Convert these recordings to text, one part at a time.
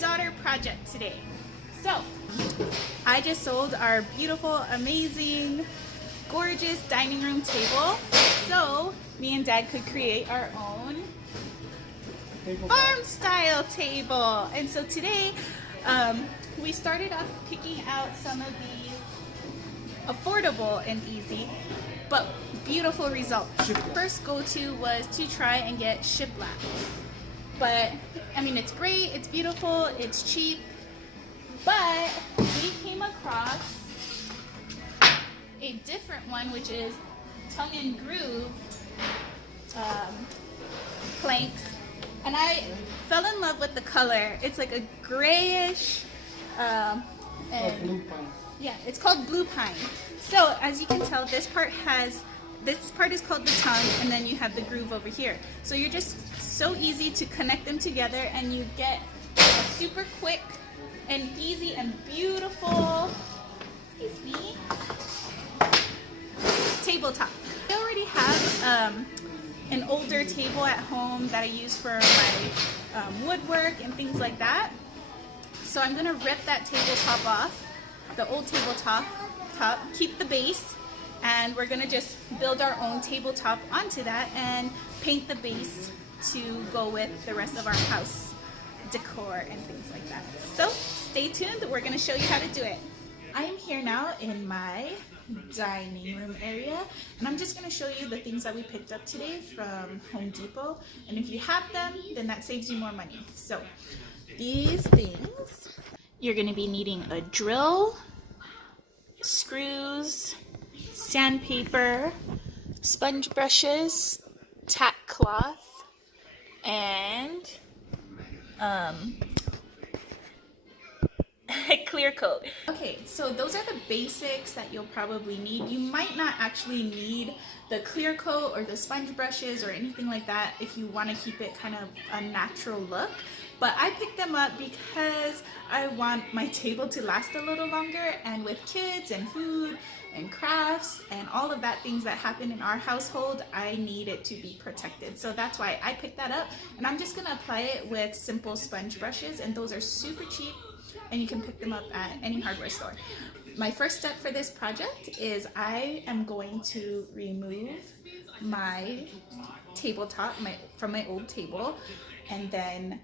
daughter project today. So, I just sold our beautiful, amazing, gorgeous dining room table. So, me and Dad could create our own farm style table. And so today, we started off picking out some of these affordable and easy, but beautiful results. First go-to was to try and get shiplap. But, I mean, it's great, it's beautiful, it's cheap, but we came across a different one, which is tongue and groove planks. And I fell in love with the color. It's like a grayish, and yeah, it's called blue pine. So as you can tell, this part is called the tongue, and then you have the groove over here. So you're just so easy to connect them together, and you get a super quick and easy and beautiful, excuse me, tabletop. I already have an older table at home that I use for my woodwork and things like that. So I'm gonna rip that tabletop off, the old tabletop, keep the base, and we're gonna just build our own tabletop onto that and paint the base to go with the rest of our house decor and things like that. So stay tuned, we're gonna show you how to do it. I am here now in my dining room area, and I'm just going to show you the things that we picked up today from Home Depot, and if you have them, then that saves you more money. So these things, you're going to be needing a drill, screws, sandpaper, sponge brushes, tack cloth, and clear coat. Okay, so those are the basics that you'll probably need. You might not actually need the clear coat or the sponge brushes or anything like that if you want to keep it kind of a natural look, but I picked them up because I want my table to last a little longer, and with kids and food and crafts and all of that things that happen in our household, I need it to be protected. So that's why I picked that up, and I'm just gonna apply it with simple sponge brushes, and those are super cheap and you can pick them up at any hardware store. My first step for this project is I am going to remove my tabletop from my old table, and then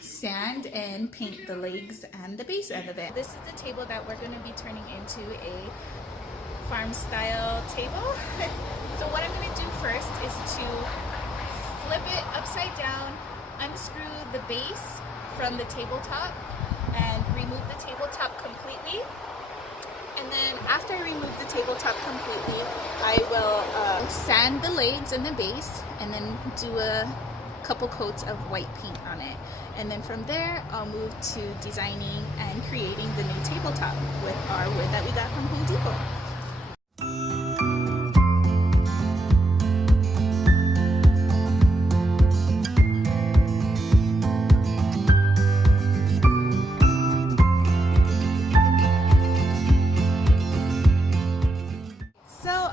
sand and paint the legs and the base end of it. This is the table that we're going to be turning into a farm style table. So what I'm going to do first is to flip it upside down, unscrew the base from the tabletop, and remove the tabletop completely. And then after I remove the tabletop completely, I will sand the legs and the base, and then do a couple coats of white paint on it. And then from there, I'll move to designing and creating the new tabletop with our wood that we got from Home Depot.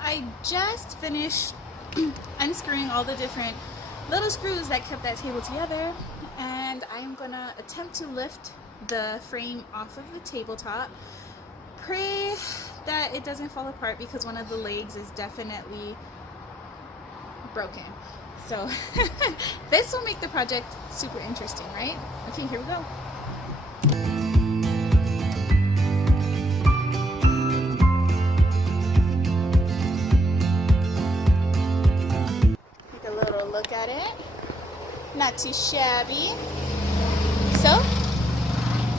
I just finished unscrewing all the different little screws that kept that table together, and I'm gonna attempt to lift the frame off of the tabletop. Pray that it doesn't fall apart because one of the legs is definitely broken. So this will make the project super interesting, right? Okay, here we go. Look at it, not too shabby. So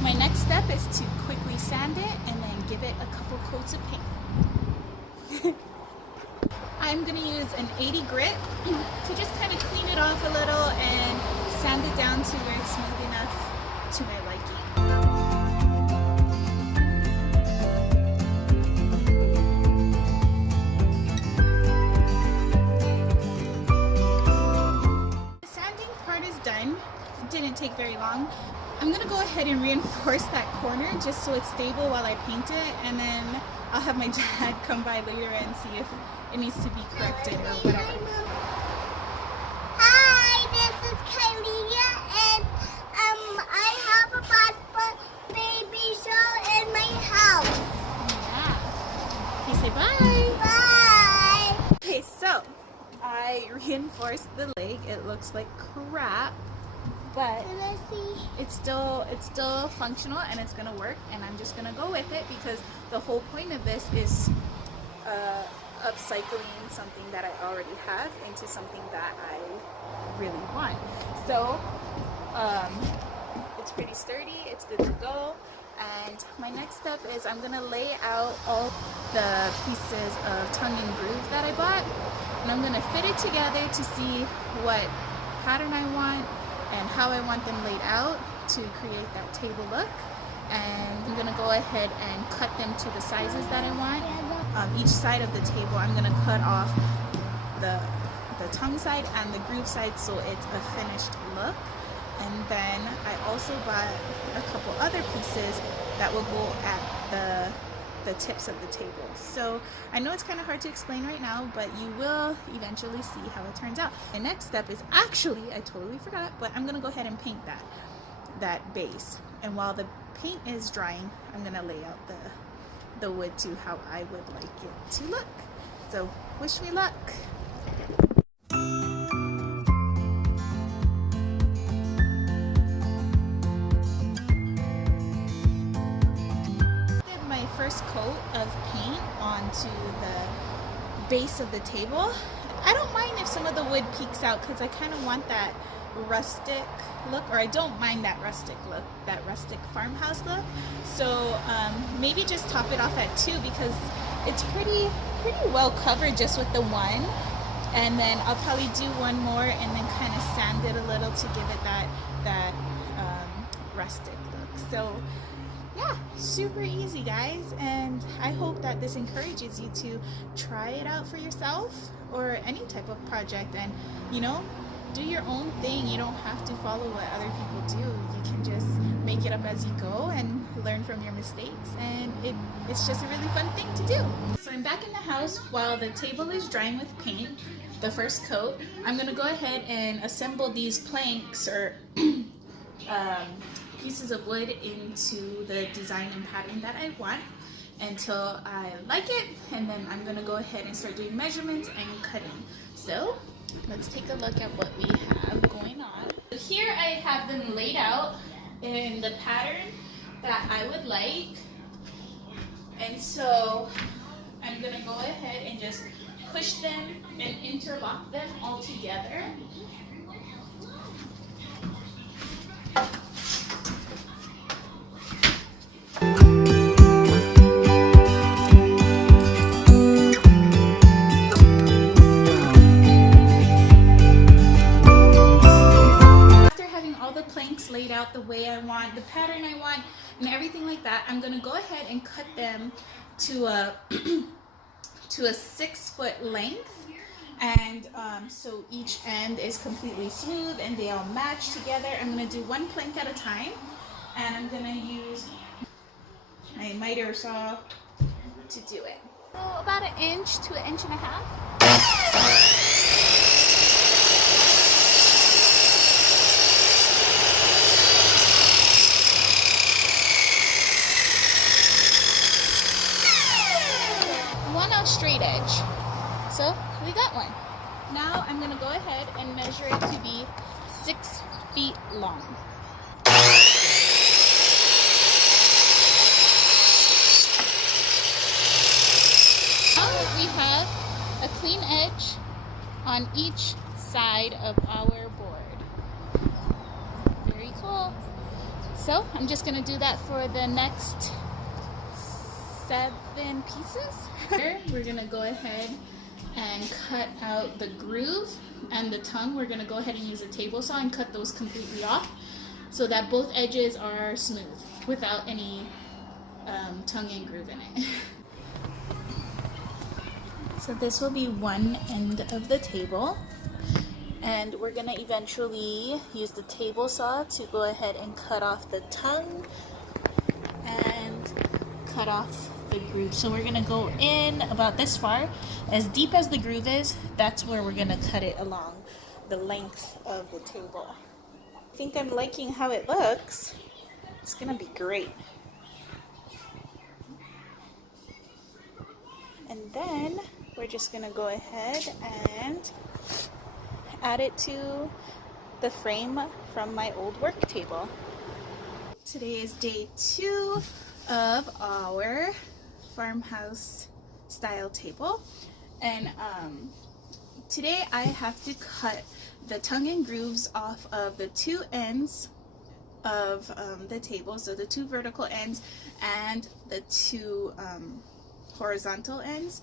my next step is to quickly sand it and then give it a couple coats of paint. I'm going to use an 80 grit to just kind of clean it off a little and sand it down to where it's smooth enough to my liking. Didn't take very long. I'm gonna go ahead and reinforce that corner just so it's stable while I paint it, and then I'll have my dad come by later and see if it needs to be corrected or whatever. Hi, this is Kylia, and I course the leg, it looks like crap, but it's still functional and it's gonna work, and I'm just gonna go with it because the whole point of this is upcycling something that I already have into something that I really want. So it's pretty sturdy, it's good to go. And my next step is I'm gonna lay out all the pieces of tongue and groove that I bought, and I'm gonna fit it together to see what pattern I want and how I want them laid out to create that table look. And I'm gonna go ahead and cut them to the sizes that I want. Each side of the table I'm gonna cut off the tongue side and the groove side so it's a finished look. And then I also bought a couple other pieces that will go at the tips of the table. So I know it's kind of hard to explain right now, but you will eventually see how it turns out. My next step is actually, I totally forgot, but I'm gonna go ahead and paint that base. And while the paint is drying, I'm gonna lay out the wood to how I would like it to look. So wish me luck. First coat of paint onto the base of the table. I don't mind if some of the wood peeks out because I kind of want that rustic look, or I don't mind that rustic look, that rustic farmhouse look. So maybe just top it off at 2 because it's pretty well covered just with the one. And then I'll probably do one more and then kind of sand it a little to give it that rustic look. So yeah, super easy, guys, and I hope that this encourages you to try it out for yourself or any type of project, and you know, do your own thing. You don't have to follow what other people do. You can just make it up as you go and learn from your mistakes, and it's just a really fun thing to do. So I'm back in the house while the table is drying with paint, the first coat. I'm gonna go ahead and assemble these planks or pieces of wood into the design and pattern that I want until I like it, and then I'm gonna go ahead and start doing measurements and cutting. So let's take a look at what we have going on. So here I have them laid out in the pattern that I would like, and so I'm gonna go ahead and just push them and interlock them all together. Laid out the way I want, the pattern I want, and everything like that, I'm gonna go ahead and cut them to a to a 6-foot length, and so each end is completely smooth and they all match together. I'm gonna do one plank at a time, and I'm gonna use my miter saw to do it. So about 1 inch to 1.5 inches. Straight edge. So we got one. Now I'm gonna go ahead and measure it to be 6 feet long. Now we have a clean edge on each side of our board. Very cool. So I'm just gonna do that for the next 7 pieces. We're gonna go ahead and cut out the groove and the tongue. We're gonna go ahead and use a table saw and cut those completely off so that both edges are smooth without any tongue and groove in it. So this will be one end of the table, and we're gonna eventually use the table saw to go ahead and cut off the tongue and cut off the groove. So we're gonna go in about this far, as deep as the groove is. That's where we're gonna cut it along the length of the table. I think I'm liking how it looks. It's gonna be great. And then we're just gonna go ahead and add it to the frame from my old work table. Today is day 2 of our farmhouse style table, and today I have to cut the tongue and grooves off of the 2 ends of the table, so the 2 vertical ends and the 2 horizontal ends.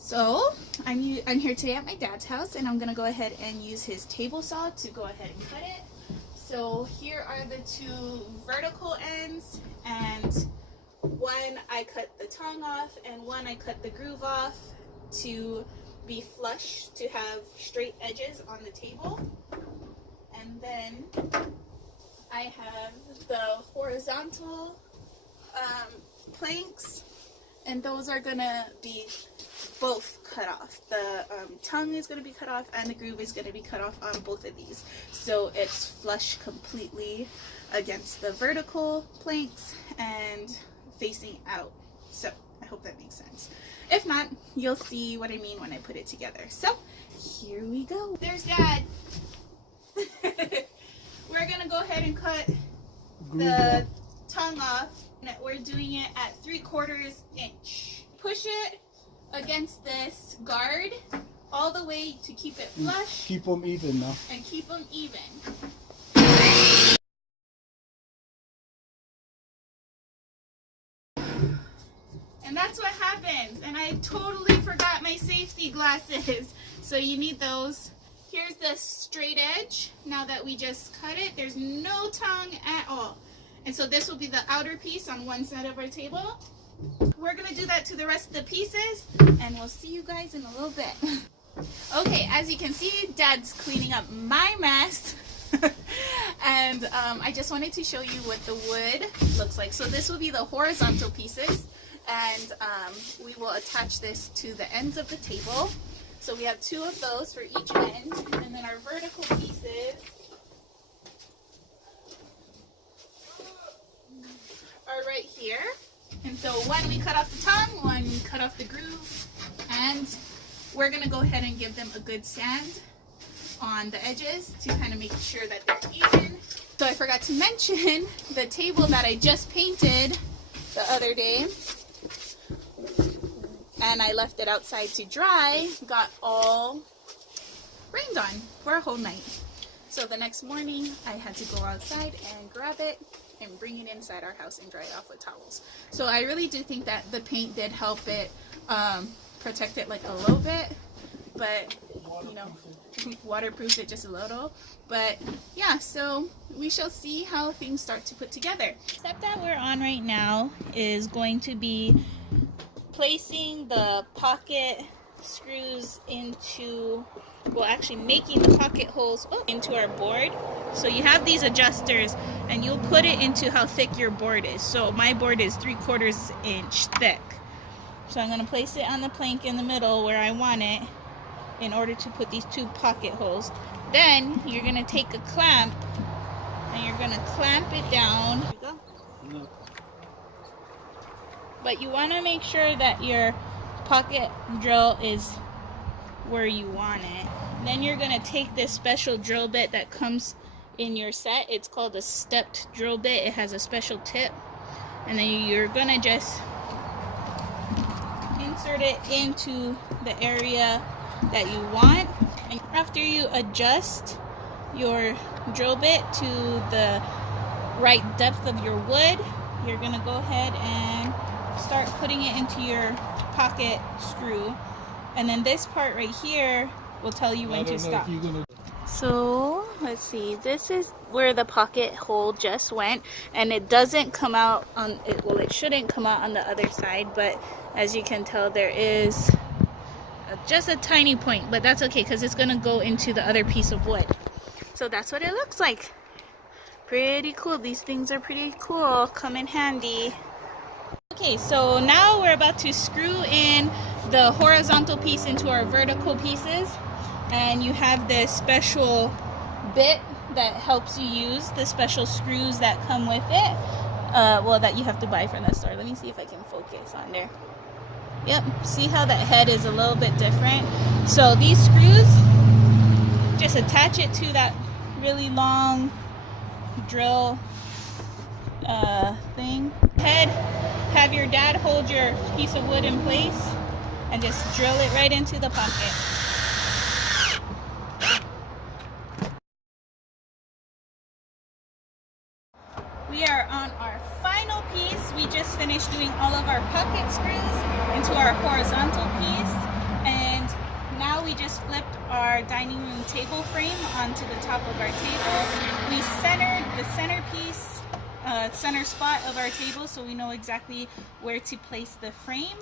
So I'm here today at my dad's house, and I'm gonna go ahead and use his table saw to go ahead and cut it. So here are the 2 vertical ends, and one I cut the tongue off and one I cut the groove off to be flush, to have straight edges on the table. And then I have the horizontal planks, and those are gonna be both cut off. The tongue is going to be cut off and the groove is going to be cut off on both of these, so it's flush completely against the vertical planks and facing out. So I hope that makes sense. If not, you'll see what I mean when I put it together. So here we go. There's Dad. We're going to go ahead and cut the tongue off. We're doing it at 3/4 inch. Push it against this guard all the way to keep it flush. Keep them even now. And keep them even. And that's what happens. And I totally forgot my safety glasses. So you need those. Here's the straight edge. Now that we just cut it, there's no tongue at all. And so this will be the outer piece on one side of our table. We're going to do that to the rest of the pieces, and we'll see you guys in a little bit. Okay, as you can see, Dad's cleaning up my mess. And I just wanted to show you what the wood looks like. So this will be the horizontal pieces, and we will attach this to the ends of the table. So we have 2 of those for each end, and then our vertical pieces are right here. And so one we cut off the tongue, one we cut off the groove, and we're going to go ahead and give them a good sand on the edges to kind of make sure that they're even. So I forgot to mention the table that I just painted the other day, and I left it outside to dry, got all rained on for a whole night. So the next morning I had to go outside and grab it and bring it inside our house and dry it off with towels. So I really do think that the paint did help it protect it like a little bit, but you know, waterproof it just a little. But yeah, so we shall see how things start to put together. The step that we're on right now is going to be placing the pocket screws into, well, actually making the pocket holes into our board. So you have these adjusters, and you'll put it into how thick your board is. So my board is 3/4 inch thick. So I'm going to place it on the plank in the middle where I want it in order to put these 2 pocket holes. Then you're going to take a clamp and you're going to clamp it down. There you go. No. But you want to make sure that your pocket drill is where you want it. Then you're going to take this special drill bit that comes in your set. It's called a stepped drill bit. It has a special tip, and then you're going to just insert it into the area that you want. And after you adjust your drill bit to the right depth of your wood, you're going to go ahead and start putting it into your pocket screw, and then this part right here will tell you when to stop. So let's see, this is where the pocket hole just went, and it doesn't come out on it. Well, it shouldn't come out on the other side, but as you can tell, there is just a tiny point, but that's okay because it's gonna go into the other piece of wood. So that's what it looks like. Pretty cool. These things are pretty cool, come in handy. Okay, so now we're about to screw in the horizontal piece into our vertical pieces, and you have this special bit that helps you use the special screws that come with it, well, that you have to buy from the store. Let me see if I can focus on there. Yep, see how that head is a little bit different? So these screws Just attach it to that really long drill thing. Have your dad hold your piece of wood in place and just drill it right into the pocket. We are on our final piece. We just finished doing all of our pocket screws into our horizontal piece, and now we just flipped our dining room table frame onto the top of our table. We centered the centerpiece, center spot of our table, so we know exactly where to place the frame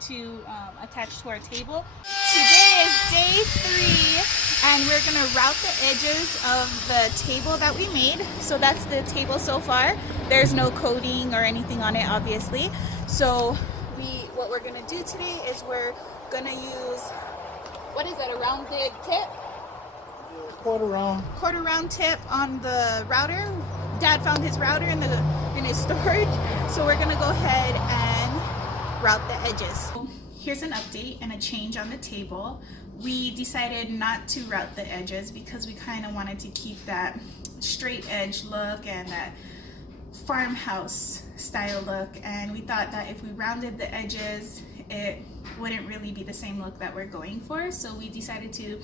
to attach to our table. Today is day 3, and we're gonna route the edges of the table that we made. So that's the table so far. There's no coating or anything on it, obviously. So what we're gonna do today is we're gonna use, what is that, a rounded tip? Quarter round tip on the router. Dad found his router in his storage, so we're gonna go ahead and route the edges. Here's an update and a change on the table. We decided not to route the edges because we kind of wanted to keep that straight edge look and that farmhouse style look, and we thought that if we rounded the edges it wouldn't really be the same look that we're going for, so we decided to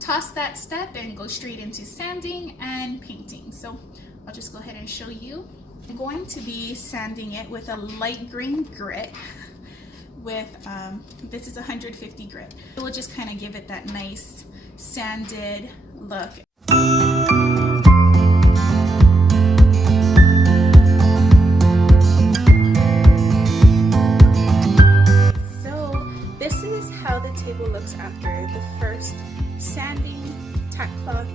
toss that step and go straight into sanding and painting. So I'll just go ahead and show you. I'm going to be sanding it with a light green grit with this is 150 grit. It will just kind of give it that nice sanded look. So this is how the table looks after the first sanding, tack cloth,